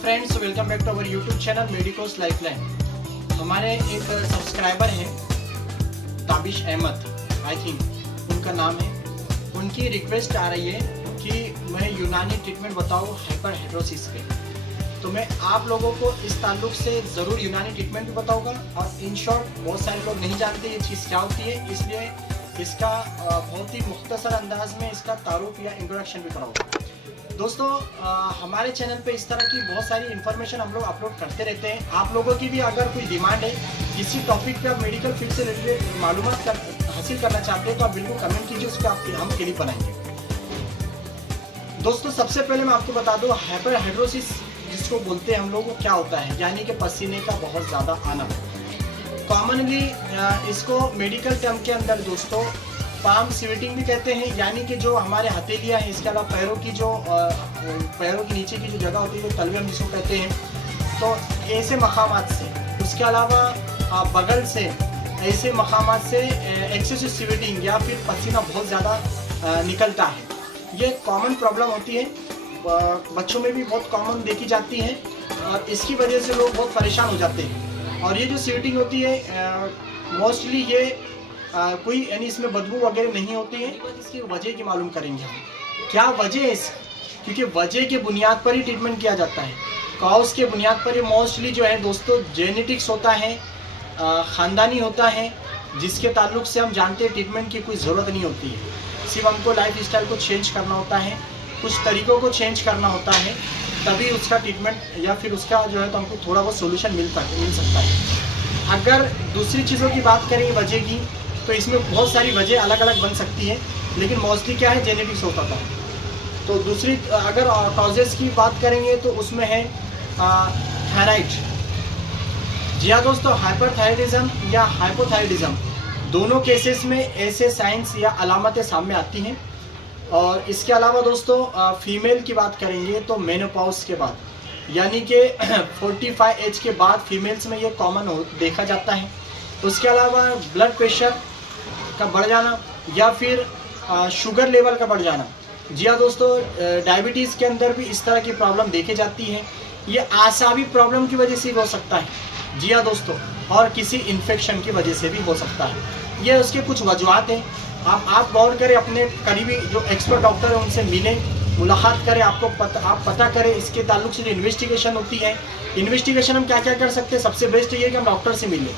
Friends, welcome back to our YouTube channel medicos lifeline. हमारे एक subscriber हैं Tabish Ahmad, I think उनका नाम है। उनकी रिक्वेस्ट आ रही है कि मैं यूनानी ट्रीटमेंट बताऊँ हाइपरहाइड्रोसिस पे। तो मैं आप लोगों को इस ताल्लुक से ज़रूर यूनानी ट्रीटमेंट भी बताऊँगा। और इन शॉर्ट बहुत सारे लोग नहीं जानते ये चीज़ क्या होती है, इसलिए इसका बहुत ही मुख्तसर अंदाज में इसका तारुफ या इंट्रोडक्शन भी कराऊँगा। दोस्तों, हमारे चैनल पे इस तरह की बहुत सारी इन्फॉर्मेशन हम लोग अपलोड करते रहते हैं। आप लोगों की भी अगर कोई डिमांड है, किसी टॉपिक पे आप मेडिकल फील्ड से रिलेटेड मालूमात हासिल करना चाहते हैं, तो आप बिल्कुल कमेंट कीजिए, उस पर हम क्लिप बनाएंगे। दोस्तों, सबसे पहले मैं आपको बता दूं, हाइपरहाइड्रोसिस जिसको बोलते हैं हम लोग, वो क्या होता है, यानी कि पसीने का बहुत ज़्यादा आना। कॉमनली इसको मेडिकल टर्म के अंदर दोस्तों पाम स्वेटिंग भी कहते हैं, यानी कि जो हमारे हथेलियाँ हैं, इसके अलावा पैरों की जो पैरों के नीचे की जो जगह होती है, जो तलवे हम जिसको कहते हैं, तो ऐसे मकामात से, उसके अलावा बगल से, ऐसे मकामात से एक्सेसिव स्वेटिंग या फिर पसीना बहुत ज़्यादा निकलता है। ये कॉमन प्रॉब्लम होती है, बच्चों में भी बहुत कॉमन देखी जाती है और इसकी वजह से लोग बहुत परेशान हो जाते हैं। और ये जो स्वेटिंग होती है मोस्टली ये कोई यानी इसमें बदबू वगैरह नहीं होती है। इसकी वजह की मालूम करेंगे हम, क्या वजह है इसकी, क्योंकि वजह के बुनियाद पर ही ट्रीटमेंट किया जाता है। कॉज के बुनियाद पर ये मोस्टली जो है दोस्तों जेनेटिक्स होता है, ख़ानदानी होता है, जिसके ताल्लुक से हम जानते हैं ट्रीटमेंट की कोई ज़रूरत नहीं होती है। सिर्फ हमको लाइफ स्टाइल को चेंज करना होता है, कुछ तरीक़ों को चेंज करना होता है, तभी उसका ट्रीटमेंट या फिर उसका जो है तो हमको थोड़ा बहुत सोल्यूशन मिल सकता है। अगर दूसरी चीज़ों की बात करें वजह की, तो इसमें बहुत सारी वजह अलग अलग बन सकती है, लेकिन मोस्टली क्या है, जेनेटिक्स होता था। तो दूसरी अगर कॉजेज़ की बात करेंगे तो उसमें है थायराइड। जी हाँ दोस्तों, हाइपरथायराइडिज्म या हाइपोथायराइडिज्म दोनों केसेस में ऐसे साइंस या अलामतें सामने आती हैं। और इसके अलावा दोस्तों फीमेल की बात करेंगे तो मेनोपॉज के बाद, यानी कि 45 एज के बाद फीमेल्स में ये कॉमन देखा जाता है। उसके अलावा ब्लड प्रेशर का बढ़ जाना या फिर शुगर लेवल का बढ़ जाना। जी हाँ दोस्तों, डायबिटीज़ के अंदर भी इस तरह की प्रॉब्लम देखी जाती है। ये आसाबी प्रॉब्लम की वजह से भी हो सकता है, जी हाँ दोस्तों, और किसी इन्फेक्शन की वजह से भी हो सकता है। ये उसके कुछ वजूहत हैं। आप गौर करें, अपने करीबी जो एक्सपर्ट डॉक्टर हैं उनसे मिलें, मुलाकात करें, आप पता करें इसके ताल्लुक से जो इन्वेस्टिगेशन होती है। इन्वेस्टिगेशन हम क्या क्या कर सकते हैं, सबसे बेस्ट ये कि हम डॉक्टर से मिलें।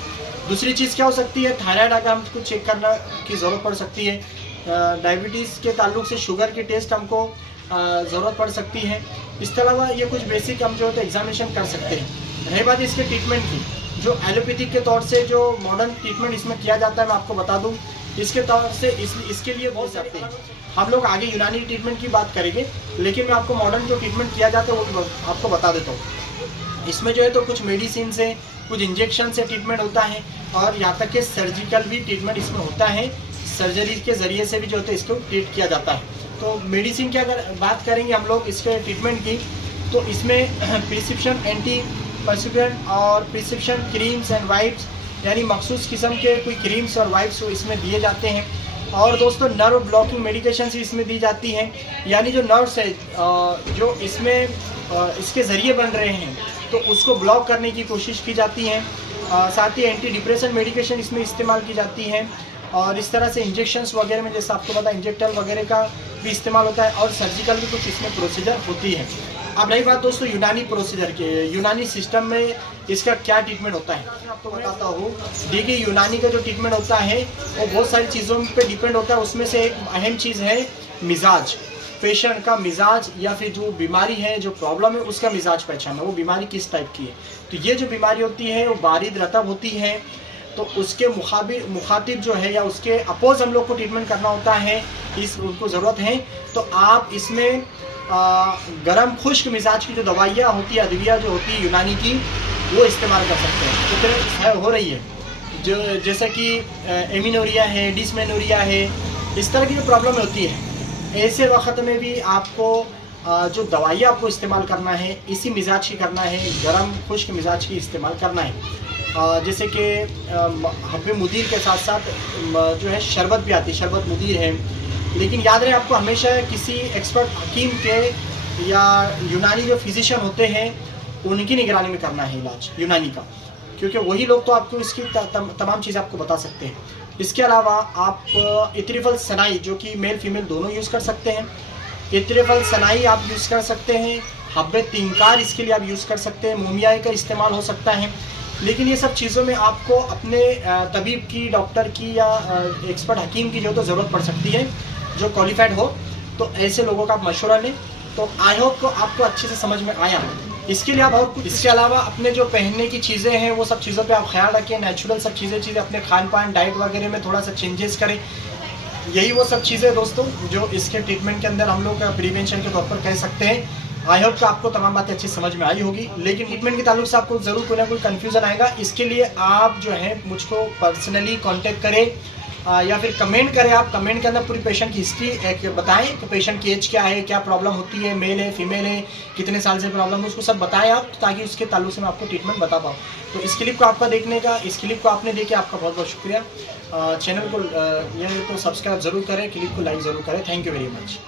दूसरी चीज़ क्या हो सकती है, थायराइड अगर हमको चेक करने की ज़रूरत पड़ सकती है। डायबिटीज़ के ताल्लुक से शुगर की टेस्ट हमको ज़रूरत पड़ सकती है। इसके अलावा ये कुछ बेसिक हम जो है तो एग्जामिनेशन कर सकते हैं। रही बात इसके ट्रीटमेंट की, जो एलोपैथिक के तौर से जो मॉडर्न ट्रीटमेंट इसमें किया जाता है, मैं आपको बता दूं, इसके तौर से इसके लिए बहुत सारे हम लोग आगे यूनानी ट्रीटमेंट की बात करेंगे, लेकिन मैं आपको मॉडर्न जो ट्रीटमेंट किया जाता है वो आपको बता देता हूँ। इसमें जो है तो कुछ मेडिसिन से, कुछ इंजेक्शन से ट्रीटमेंट होता है, और यहाँ तक कि सर्जिकल भी ट्रीटमेंट इसमें होता है। सर्जरी के ज़रिए से भी जो होता है इसको ट्रीट किया जाता है। तो मेडिसिन की अगर बात करेंगे हम लोग इसके ट्रीटमेंट की, तो इसमें प्रिस्क्रिप्शन एंटीपर्सिपिएंट और प्रिस्क्रिप्शन क्रीम्स एंड वाइप्स, यानी मखसूस किस्म के कोई क्रीम्स और वाइप्स इसमें दिए जाते हैं। और दोस्तों नर्व ब्लॉकिंग मेडिकेशन इसमें दी जाती हैं, यानी जो नर्व्स है जो इसमें इसके ज़रिए बन रहे हैं तो उसको ब्लॉक करने की कोशिश की जाती है। साथ ही एंटी डिप्रेशन मेडिकेशन इसमें इस्तेमाल की जाती है। और इस तरह से इंजेक्शंस वगैरह में, जैसे आपको पता है, इंजेक्टर वगैरह का भी इस्तेमाल होता है, और सर्जिकल भी कुछ इसमें प्रोसीजर होती है। अब रही बात दोस्तों यूनानी प्रोसीजर की, यूनानी सिस्टम में इसका क्या ट्रीटमेंट होता है, मैं आपको बताता हूँ। देखिए, यूनानी का जो ट्रीटमेंट होता है वो बहुत सारी चीज़ों पे डिपेंड होता है। उसमें से एक अहम चीज़ है मिजाज, पेशेंट का मिजाज, या फिर जो बीमारी है, जो प्रॉब्लम है, उसका मिजाज पहचानना, वो बीमारी किस टाइप की है। तो ये जो बीमारी होती है वो बारिद रतब होती है, तो उसके मुखातिब जो है या उसके अपोज हम लोग को ट्रीटमेंट करना होता है, इस उनको ज़रूरत है। तो आप इसमें गरम खुश्क मिजाज की जो दवाइयाँ होती है, अदविया जो होती है यूनानी की, वो इस्तेमाल कर सकते हैं। तो फिर हो रही है जो जैसे कि एमिनोरिया है, डिसमेनोरिया है, इस तरह की जो प्रॉब्लम होती है, ऐसे वक्त में भी आपको जो दवाइयाँ आपको इस्तेमाल करना है, इसी मिजाज की करना है, गरम खुश्क मिजाज की इस्तेमाल करना है। जैसे कि हब्बे मुदीर के साथ साथ जो है शरबत भी आती है, शरबत मुदीर है। लेकिन याद रहे, आपको हमेशा किसी एक्सपर्ट हकीम के या यूनानी जो फिजिशियन होते हैं उनकी निगरानी में करना है इलाज यूनानी का, क्योंकि वही लोग तो आपको इसकी तमाम चीज़ें आपको बता सकते हैं। इसके अलावा आप इत्रिफल सनाई जो कि मेल फीमेल दोनों यूज़ कर सकते हैं, इत्रिफल सनाई आप यूज़ कर सकते हैं, हब्बे तिंकार इसके लिए आप यूज़ कर सकते हैं, मोमियाई का इस्तेमाल हो सकता है। लेकिन ये सब चीज़ों में आपको अपने तबीब की, डॉक्टर की या एक्सपर्ट हकीम की जो तो ज़रूरत पड़ सकती है जो क्वालिफाइड हो, तो ऐसे लोगों का आप मशवरा लें। तो आई होप को आपको अच्छे से समझ में आया। इसके लिए आप और कुछ, इसके अलावा अपने जो पहनने की चीज़ें हैं वो सब चीज़ों पे आप ख्याल रखें, नेचुरल सब चीज़ें अपने खान पान डाइट वगैरह में थोड़ा सा चेंजेस करें। यही वो सब चीज़ें दोस्तों जो इसके ट्रीटमेंट के अंदर हम लोग प्रिवेंशन के तौर पर कह सकते हैं। आई होप कि आपको तमाम बातें अच्छी समझ में आई होगी, लेकिन ट्रीटमेंट के ताल्लुक से आपको ज़रूर कोई ना कोई कन्फ्यूज़न आएगा। इसके लिए आप जो है मुझको पर्सनली कांटेक्ट करें या फिर कमेंट करें। आप कमेंट के अंदर पूरी पेशेंट की हिस्ट्री बताएं कि पेशेंट की एज क्या है, क्या प्रॉब्लम होती है, मेल है, फीमेल है, कितने साल से प्रॉब्लम है, उसको सब बताएं आप, ताकि उसके ताल्लुक से मैं आपको ट्रीटमेंट बता पाऊँ। तो इस क्लिप को आपका देखने का, इस क्लिप को आपने देखे आपका बहुत बहुत शुक्रिया। चैनल को तो सब्सक्राइब ज़रूर करें, क्लिप को लाइक ज़रूर करें। Thank you very much.